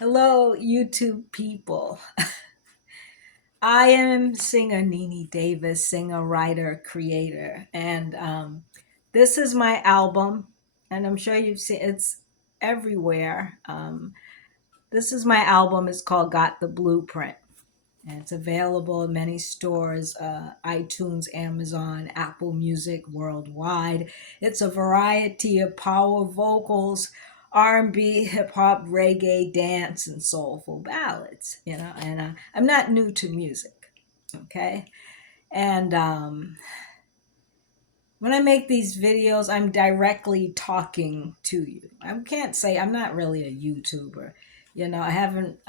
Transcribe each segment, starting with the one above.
Hello, YouTube people. I am singer Nini Davis, singer, writer, creator, and this is my album, and I'm sure you've seen it's everywhere. This is my album. It's called "Got the Blueprint," and it's available in many stores: iTunes, Amazon, Apple Music, worldwide. It's a variety of power vocals, R&B, hip hop, reggae, dance, and soulful ballads. And I'm not new to music, okay? And when I make these videos, I'm directly talking to you. I can't say I'm not really a YouTuber. I haven't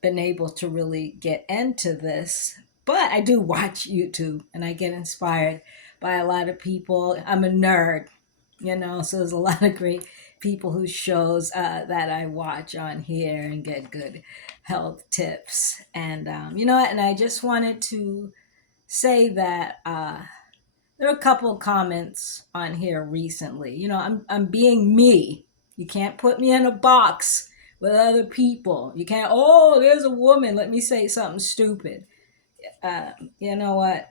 been able to really get into this, but I do watch YouTube and I get inspired by a lot of people. I'm a nerd, so there's a lot of great people whose shows that I watch on here and get good health tips. And and I just wanted to say that. There are a couple of comments on here recently. I'm being me. You can't put me in a box with other people. You can't. Oh, there's a woman. Let me say something stupid. You know what?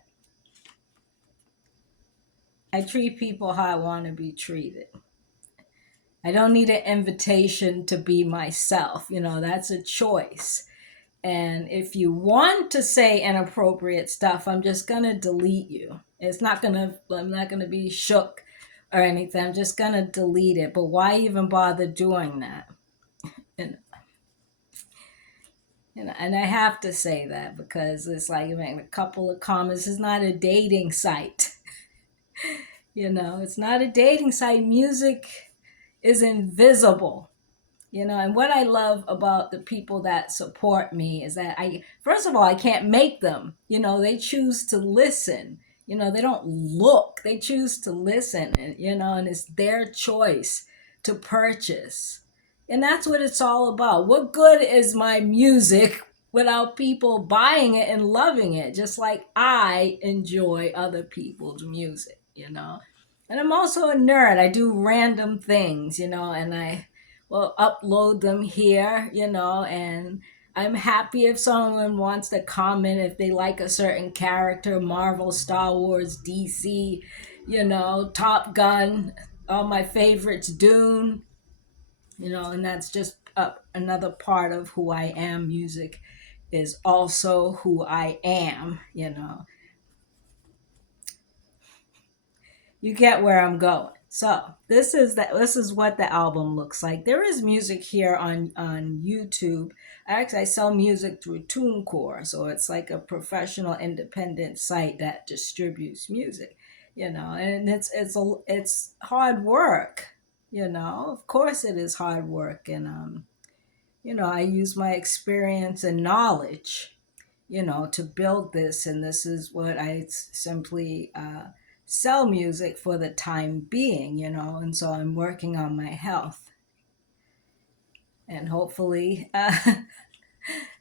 I treat people how I want to be treated. I don't need an invitation to be myself. That's a choice. And if you want to say inappropriate stuff, I'm just gonna delete you. I'm not gonna be shook or anything. I'm just gonna delete it. But why even bother doing that? And and I have to say that because it's like making a couple of comments. It's not a dating site. It's not a dating site. Music is invisible. And what I love about the people that support me is that first of all, I can't make them. They choose to listen. They don't look, they choose to listen, and it's their choice to purchase. And that's what it's all about. What good is my music without people buying it and loving it, just like I enjoy other people's music? And I'm also a nerd. I do random things, and I will upload them here, and I'm happy if someone wants to comment if they like a certain character: Marvel, Star Wars, DC, Top Gun, all my favorites, Dune, and that's just another part of who I am. Music is also who I am. You get where I'm going. So this is what the album looks like. There is music here on YouTube. Actually, I sell music through TuneCore, so it's like a professional independent site that distributes music. And it's hard work. Of course it is hard work, and I use my experience and knowledge, to build this. And this is what I simply sell music for the time being, and so I'm working on my health. And hopefully,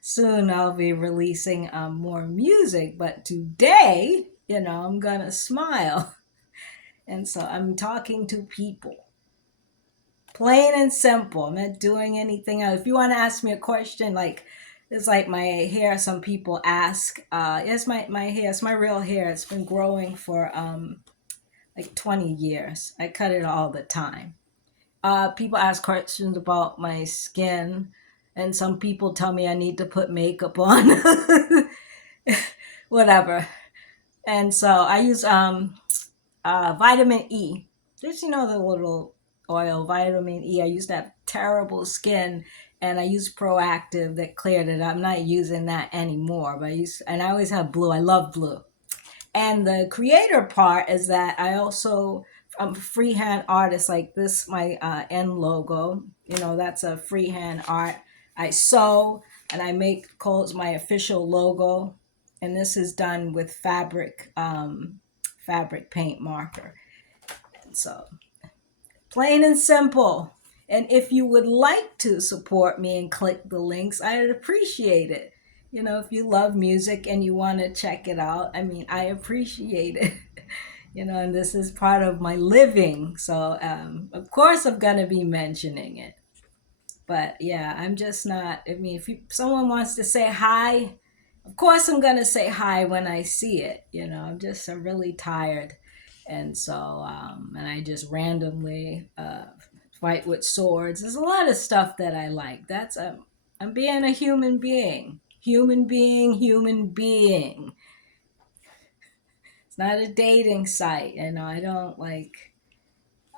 soon I'll be releasing more music. But today, I'm gonna smile. And so I'm talking to people. Plain and simple. I'm not doing anything else. If you want to ask me a question, like it's like my hair, some people ask. Yes, my hair, it's my real hair. It's been growing for like 20 years. I cut it all the time. People ask questions about my skin, and some people tell me I need to put makeup on. Whatever. And so I use vitamin E. Just the little oil, vitamin E. I used to have terrible skin, and I used Proactive that cleared it. I'm not using that anymore, but and I always have blue. I love blue. And the creator part is that I'm a freehand artist. Like this, my end logo, that's a freehand art. I sew and I make clothes my official logo, and this is done with fabric paint marker. And so plain and simple. And if you would like to support me and click the links, I'd appreciate it. If you love music and you want to check it out, I mean, I appreciate it. And this is part of my living. So, of course, I'm going to be mentioning it. But yeah, I'm just not. I mean, if someone wants to say hi, of course I'm gonna say hi when I see it. I'm really tired, and so and I just randomly fight with swords. There's a lot of stuff that I like. I'm being a human being, human being, human being. It's not a dating site. I don't like.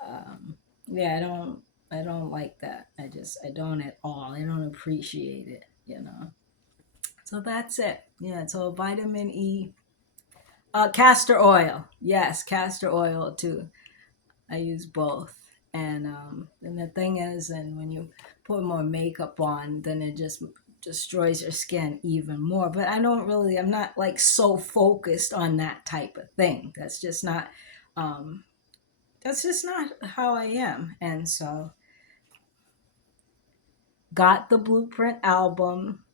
Um, yeah, I don't like that. I don't at all. I don't appreciate it. So that's it. Yeah, so vitamin E, castor oil. Yes, castor oil too. I use both. And the thing is, and when you put more makeup on, then it just destroys your skin even more. But I'm not like so focused on that type of thing. Um, that's just not how I am. And so got the Blueprint album.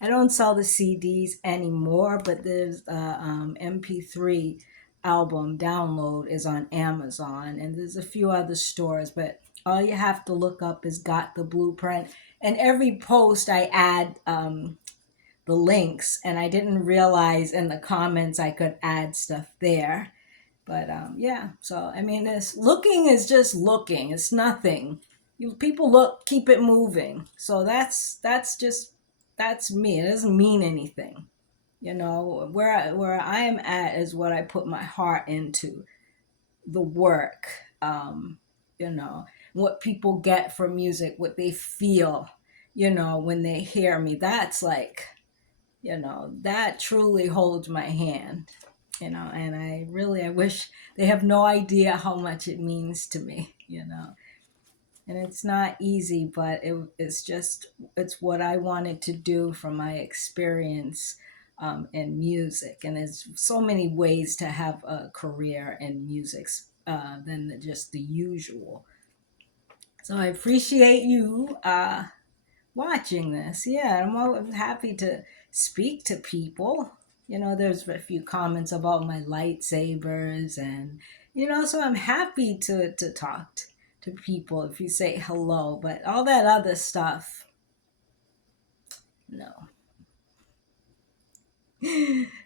I don't sell the CDs anymore, but there's a MP3 album download is on Amazon, and there's a few other stores. But all you have to look up is "Got the Blueprint," and every post I add the links, and I didn't realize in the comments I could add stuff there. But yeah, so I mean, this looking is just looking. It's nothing. People look, keep it moving. So that's me. It doesn't mean anything. Where I am at is what I put my heart into, the work. You know what people get from music, what they feel. When they hear me. That's like, that truly holds my hand. And I wish they have no idea how much it means to me. And it's not easy, but it's what I wanted to do from my experience in music. And there's so many ways to have a career in music than just the usual. So I appreciate you watching this. Yeah, I'm always happy to speak to people. There's a few comments about my lightsabers, and so I'm happy to talk to people if you say hello. But all that other stuff, no.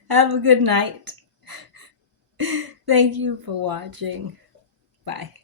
Have a good night. Thank you for watching. Bye.